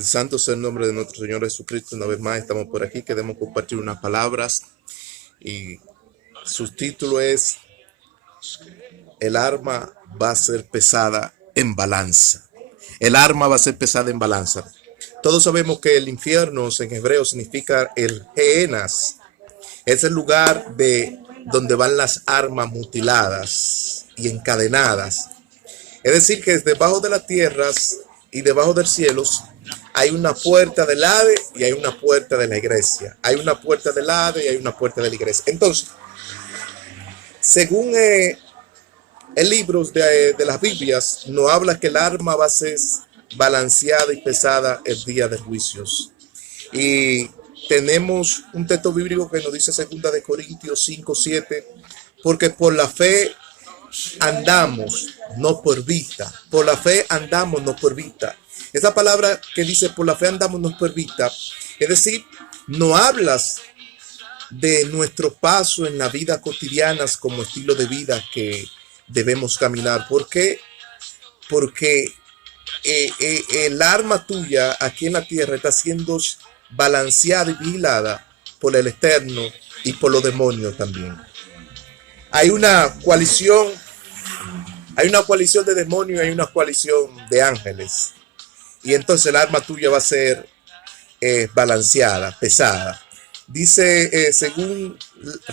Santo sea el nombre de nuestro Señor Jesucristo. Una vez más estamos por aquí. Queremos compartir unas palabras y su título es: el arma va a ser pesada en balanza. El arma va a ser pesada en balanza. Todos sabemos que el infierno en hebreo significa el Gehenas. Es el lugar de donde van las armas mutiladas y encadenadas. Es decir, que debajo de las tierras y debajo del cielo hay una puerta del Hades y hay una puerta de la iglesia. Hay una puerta del Hades y hay una puerta de la iglesia. Entonces, según el libro de las Biblias, nos habla que el arma va a ser balanceada y pesada el día de juicios. Y tenemos un texto bíblico que nos dice 2 de Corintios 5:7, porque por la fe andamos, no por vista. Por la fe andamos, no por vista. Esa palabra que dice por la fe andamos, no por vista, es decir, no hablas de nuestro paso en la vida cotidiana como estilo de vida que debemos caminar. ¿Por qué? Porque el arma tuya aquí en la tierra está siendo balanceada y vigilada por el Eterno y por los demonios también. Hay una coalición de demonios y hay una coalición de ángeles. Y entonces el arma tuya va a ser balanceada, pesada. Dice, según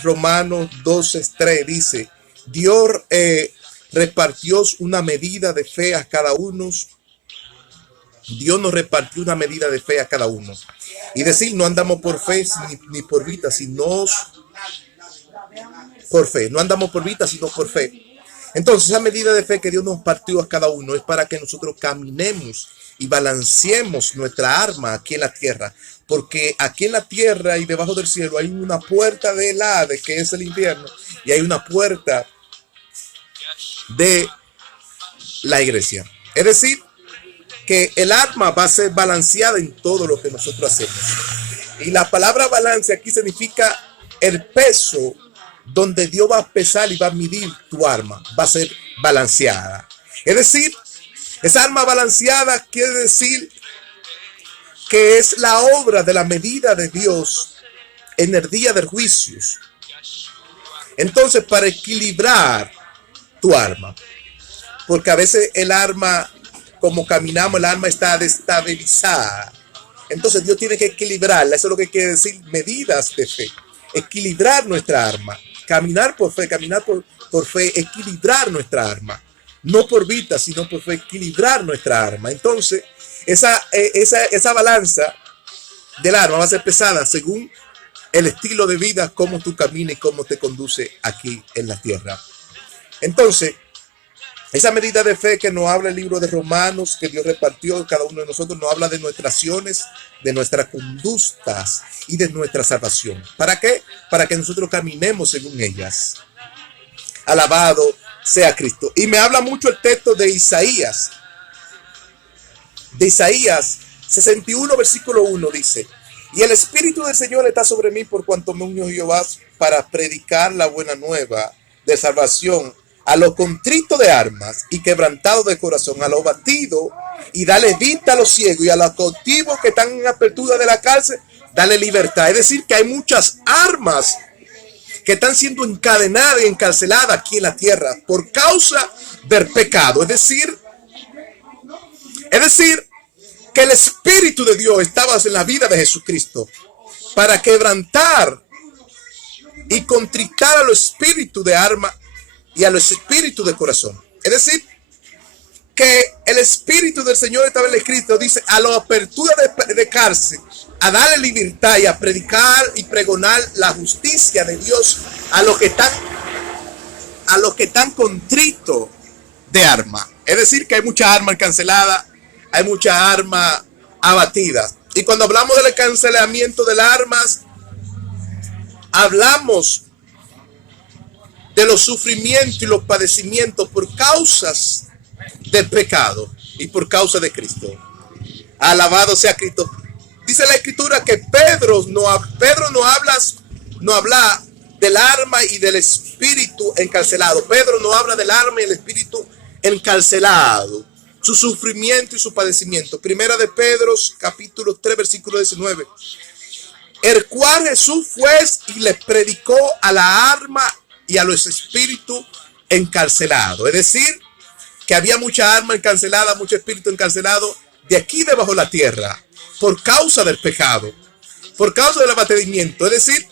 Romanos 12:3, dice, Dios repartió una medida de fe a cada uno. Dios nos repartió una medida de fe a cada uno. Y decir, no andamos por fe ni por vista, sino por fe. No andamos por vista, sino por fe. Entonces, esa medida de fe que Dios nos partió a cada uno es para que nosotros caminemos y balanceemos nuestra arma aquí en la tierra. Porque aquí en la tierra y debajo del cielo hay una puerta del Hades, que es el infierno, y hay una puerta de la iglesia. Es decir, que el arma va a ser balanceada en todo lo que nosotros hacemos. Y la palabra balance aquí significa el peso donde Dios va a pesar y va a medir tu arma. Va a ser balanceada. Es decir, esa arma balanceada quiere decir que es la obra de la medida de Dios en el día del juicio. Entonces, para equilibrar tu arma, porque a veces el arma, como caminamos, el arma está desestabilizada. Entonces Dios tiene que equilibrarla. Eso es lo que quiere decir medidas de fe. Equilibrar nuestra arma. Caminar por fe, por fe, equilibrar nuestra arma. No por vista, sino por fe, equilibrar nuestra arma. Entonces, esa balanza del arma va a ser pesada según el estilo de vida, cómo tú caminas y cómo te conduce aquí en la tierra. Entonces, esa medida de fe que nos habla el libro de Romanos, que Dios repartió a cada uno de nosotros, nos habla de nuestras acciones, de nuestras conductas y de nuestra salvación. ¿Para qué? Para que nosotros caminemos según ellas. Alabado sea Cristo. Y me habla mucho el texto de Isaías. De Isaías 61, versículo 1 dice, y el Espíritu del Señor está sobre mí por cuanto me unió Jehová para predicar la buena nueva de salvación a los contritos de armas y quebrantados de corazón, a los batidos, y dale vista a los ciegos y a los cautivos que están en apertura de la cárcel, dale libertad. Es decir, que hay muchas armas que están siendo encadenadas y encarceladas aquí en la tierra por causa del pecado. Es decir, que el Espíritu de Dios estaba en la vida de Jesucristo para quebrantar y contritar a los espíritus de arma y a los espíritus de corazón. Es decir, que el Espíritu del Señor estaba en Cristo, dice, a la apertura de cárcel, a darle libertad y a predicar y pregonar la justicia de Dios a los que están contritos de arma. Es decir, que hay muchas armas canceladas, hay muchas armas abatidas. Y cuando hablamos del cancelamiento de las armas, hablamos de los sufrimientos y los padecimientos por causas del pecado y por causa de Cristo. Alabado sea Cristo. Dice la Escritura que Pedro no habla del arma y del espíritu encarcelado. Pedro no habla del arma y el espíritu encarcelado. su sufrimiento y su padecimiento. Primera de Pedro, capítulo 3, versículo 19. El cual Jesús fue y les predicó a la alma y a los espíritus encarcelados. Es decir, que había mucha alma encarcelada, mucho espíritu encarcelado de aquí debajo de la tierra, por causa del pecado, por causa del abatimiento. Es decir,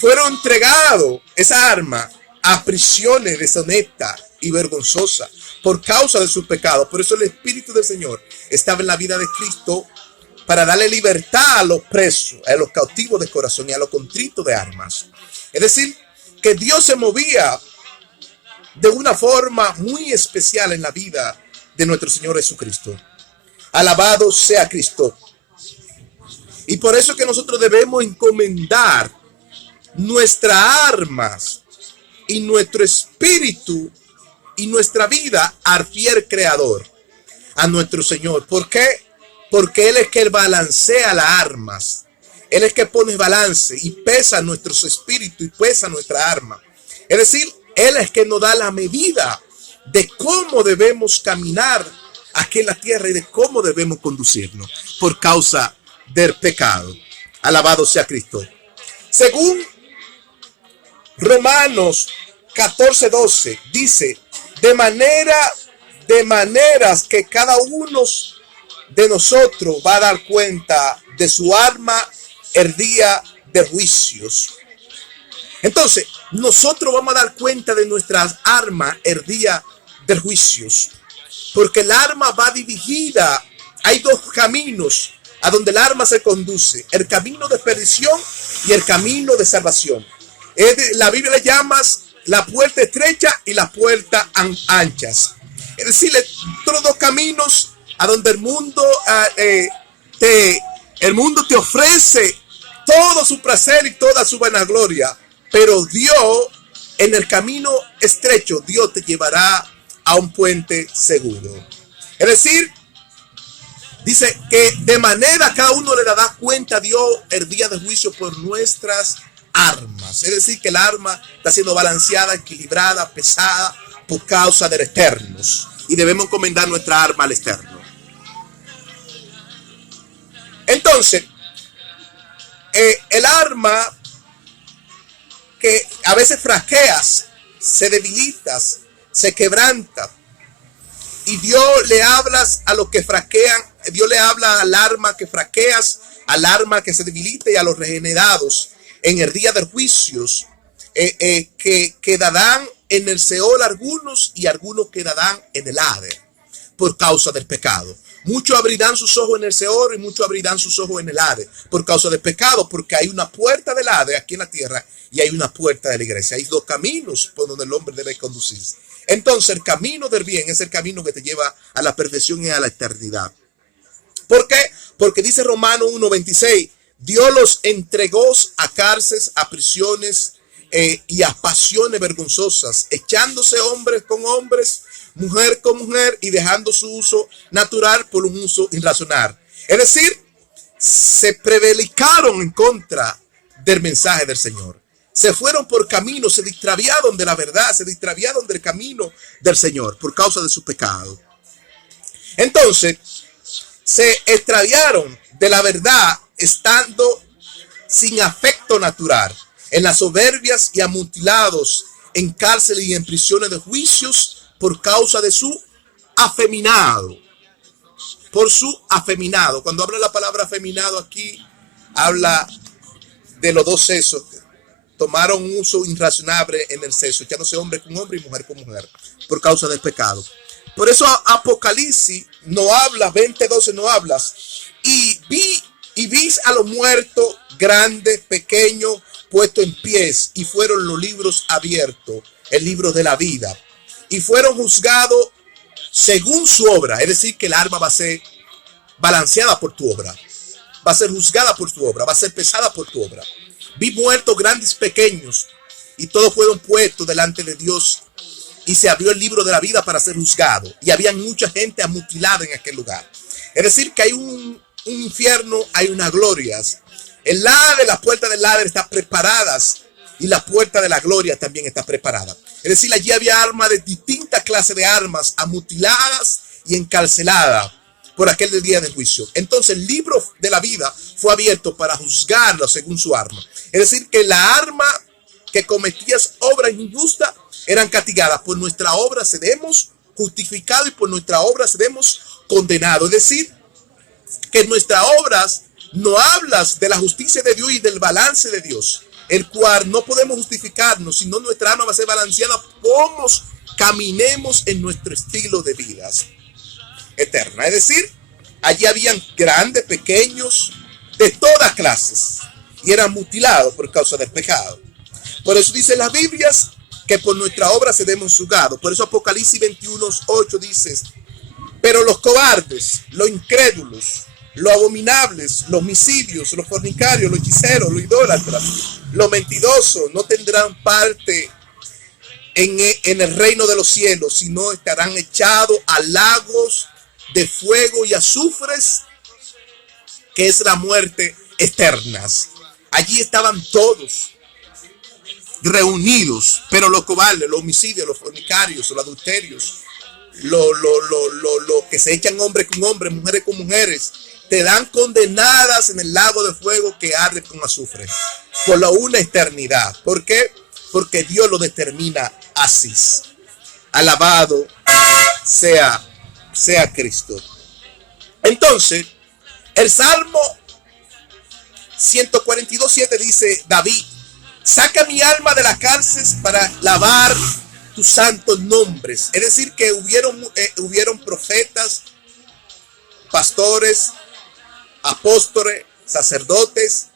fueron entregados esa arma a prisiones deshonestas y vergonzosas por causa de sus pecados. Por eso el Espíritu del Señor estaba en la vida de Cristo para darle libertad a los presos, a los cautivos de corazón y a los contritos de almas. Es decir, que Dios se movía de una forma muy especial en la vida de nuestro Señor Jesucristo. Alabado sea Cristo. Y por eso que nosotros debemos encomendar nuestras armas y nuestro espíritu y nuestra vida al fiel Creador, a nuestro Señor. ¿Por qué? Porque Él es que balancea las armas. Él es que pone balance y pesa nuestros espíritus y pesa nuestra arma. Es decir, Él es que nos da la medida de cómo debemos caminar aquí en la tierra y de cómo debemos conducirnos por causa del pecado. Alabado sea Cristo. Según Romanos 14:12 dice, de maneras que cada uno de nosotros va a dar cuenta de su alma el día de juicios. Entonces, nosotros vamos a dar cuenta de nuestras armas el día de juicios, porque el arma va dirigida. Hay dos caminos a donde el arma se conduce: el camino de perdición y el camino de salvación. La Biblia le llama la puerta estrecha y la puerta anchas. Es decir, todos los dos caminos a donde el mundo te ofrece todo su placer y toda su vanagloria. Pero Dios, en el camino estrecho, Dios te llevará a un puente seguro. Es decir, dice que de manera cada uno le dará cuenta a Dios el día de juicio por nuestras armas. Es decir, que el arma está siendo balanceada, equilibrada, pesada por causa del eterno. Y debemos encomendar nuestra arma al externo. Entonces, el arma que a veces fraqueas, se debilitas, se quebranta. Y Dios le hablas a los que fraquean. Dios le habla al arma que fraqueas, al arma que se debilita y a los regenerados en el día de juicios, que quedarán en el Seol algunos y algunos quedarán en el Hades por causa del pecado. Muchos abrirán sus ojos en el Seol y muchos abrirán sus ojos en el Hades por causa del pecado, porque hay una puerta del Hades aquí en la tierra y hay una puerta de la iglesia. Hay dos caminos por donde el hombre debe conducirse. Entonces el camino del bien es el camino que te lleva a la perfección y a la eternidad. ¿Por qué? Porque dice Romanos 1:26, Dios los entregó a cárceles, a prisiones y a pasiones vergonzosas, echándose hombres con hombres, mujer con mujer y dejando su uso natural por un uso irracional. Es decir, se prevaricaron en contra del mensaje del Señor. Se fueron por caminos, se extraviaron de la verdad, se extraviaron del camino del Señor por causa de su pecado. Entonces, se extraviaron de la verdad estando sin afecto natural, en las soberbias y amutilados, en cárceles y en prisiones de juicios por causa de su afeminado. Por su afeminado. Cuando habla la palabra afeminado aquí, habla de los dos sexos. Tomaron un uso irrazonable en el sexo, echándose hombre con hombre y mujer con mujer, por causa del pecado. Por eso Apocalipsis no habla, 20:12 no hablas. Y vi a los muertos, grandes, pequeños, puestos en pies, y fueron los libros abiertos, el libro de la vida. Y fueron juzgados según su obra. Es decir, que el arma va a ser balanceada por tu obra. Va a ser juzgada por tu obra. Va a ser pesada por tu obra. Vi muertos grandes, pequeños, y todos fueron puestos delante de Dios. Y se abrió el libro de la vida para ser juzgado. Y había mucha gente mutilada en aquel lugar. Es decir, que hay un infierno, hay unas glorias. El Hades, las puertas del Hades están preparadas y la puerta de la gloria también está preparada. Es decir, allí había armas de distintas clases de armas, amutiladas y encarceladas por aquel día de juicio. Entonces el libro de la vida fue abierto para juzgarlo según su arma. Es decir, que la arma que cometías obras injustas eran castigadas. Por nuestra obra seremos justificados y por nuestra obra seremos condenados. Es decir, que en nuestras obras no hablas de la justicia de Dios y del balance de Dios, el cual no podemos justificarnos, sino nuestra alma va a ser balanceada como caminemos en nuestro estilo de vidas eterna. Es decir, allí habían grandes, pequeños, de todas clases, y eran mutilados por causa del pecado. Por eso dice las Biblias que por nuestra obra seremos juzgados. Por eso Apocalipsis 21:8 dice: pero los cobardes, los incrédulos, los abominables, los homicidios, los fornicarios, los hechiceros, los idólatras, los mentirosos no tendrán parte en el reino de los cielos, sino estarán echados a lagos de fuego y azufres, que es la muerte eternas. Allí estaban todos reunidos, pero los cobardes, los homicidios, los fornicarios, los adulterios, los que se echan hombre con hombre, mujeres con mujeres, te dan condenadas en el lago de fuego que arde con azufre por una eternidad. ¿Por qué? Porque Dios lo determina así. Alabado sea Cristo. Entonces, el Salmo 142:7 dice David: saca mi alma de la cárcel para lavar tus santos nombres. Es decir, que hubieron profetas, pastores, apóstoles, sacerdotes,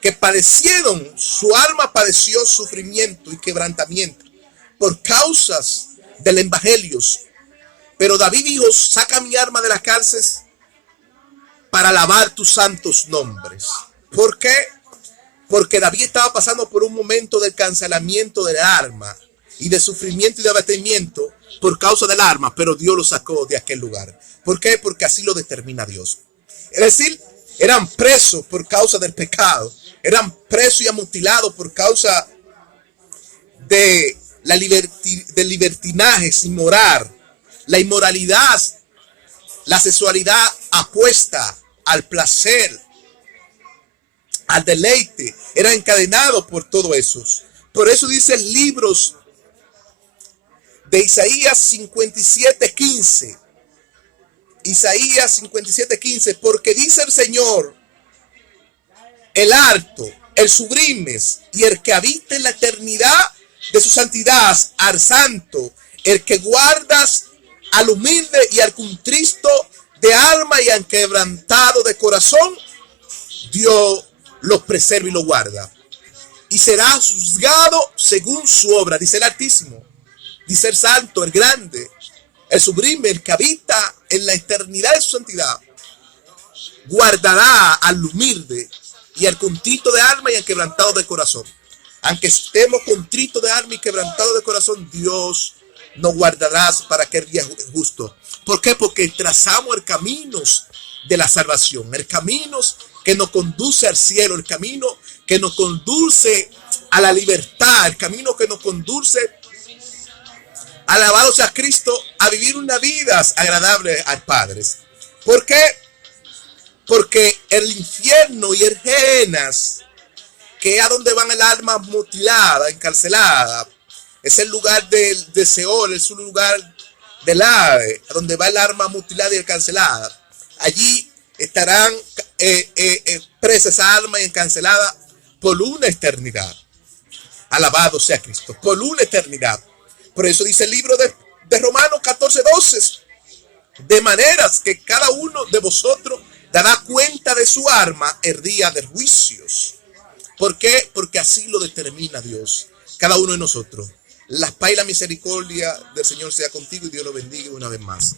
que padecieron, su alma padeció sufrimiento y quebrantamiento por causas del evangelio. Pero David dijo: saca mi alma de la cárcel para lavar tus santos nombres. ¿Por qué? Porque David estaba pasando por un momento de cancelamiento del alma y de sufrimiento y de abatimiento por causa del alma, pero Dios lo sacó de aquel lugar. ¿Por qué? Porque así lo determina Dios. Es decir, eran presos por causa del pecado, eran presos y amutilados por causa de del libertinaje sin morar, la inmoralidad, la sexualidad apuesta al placer, al deleite, eran encadenados por todo eso. Por eso dice libros de Isaías 57:15. Isaías 57:15, porque dice el Señor, el alto, el sublime y el que habita en la eternidad de su santidad, al santo, el que guardas al humilde y al contristo de alma y al quebrantado de corazón, Dios los preserva y los guarda. Y será juzgado según su obra, dice el Altísimo, dice el Santo, el Grande, el Sublime, el que habita en la eternidad de su santidad. Guardará al humilde y al contrito de alma y al quebrantado de corazón. Aunque estemos contritos de alma y quebrantados de corazón, Dios nos guardará para aquel día justo. ¿Por qué? Porque trazamos el camino de la salvación, el camino que nos conduce al cielo, el camino que nos conduce a la libertad, el camino que nos conduce, alabado sea Cristo, a vivir una vida agradable al Padre. ¿Por qué? Porque el infierno y el Gehenas, que es a donde van el alma mutilada, encarcelada, es el lugar de Seol, es un lugar del Hades, a donde va el alma mutilada y encarcelada. Allí estarán presas esa alma y encarcelada por una eternidad. Alabado sea Cristo, por una eternidad. Por eso dice el libro de Romanos 14:12, de maneras que cada uno de vosotros dará cuenta de su alma el día del juicio. ¿Por qué? Porque así lo determina Dios, cada uno de nosotros. La paz y la misericordia del Señor sea contigo y Dios lo bendiga una vez más.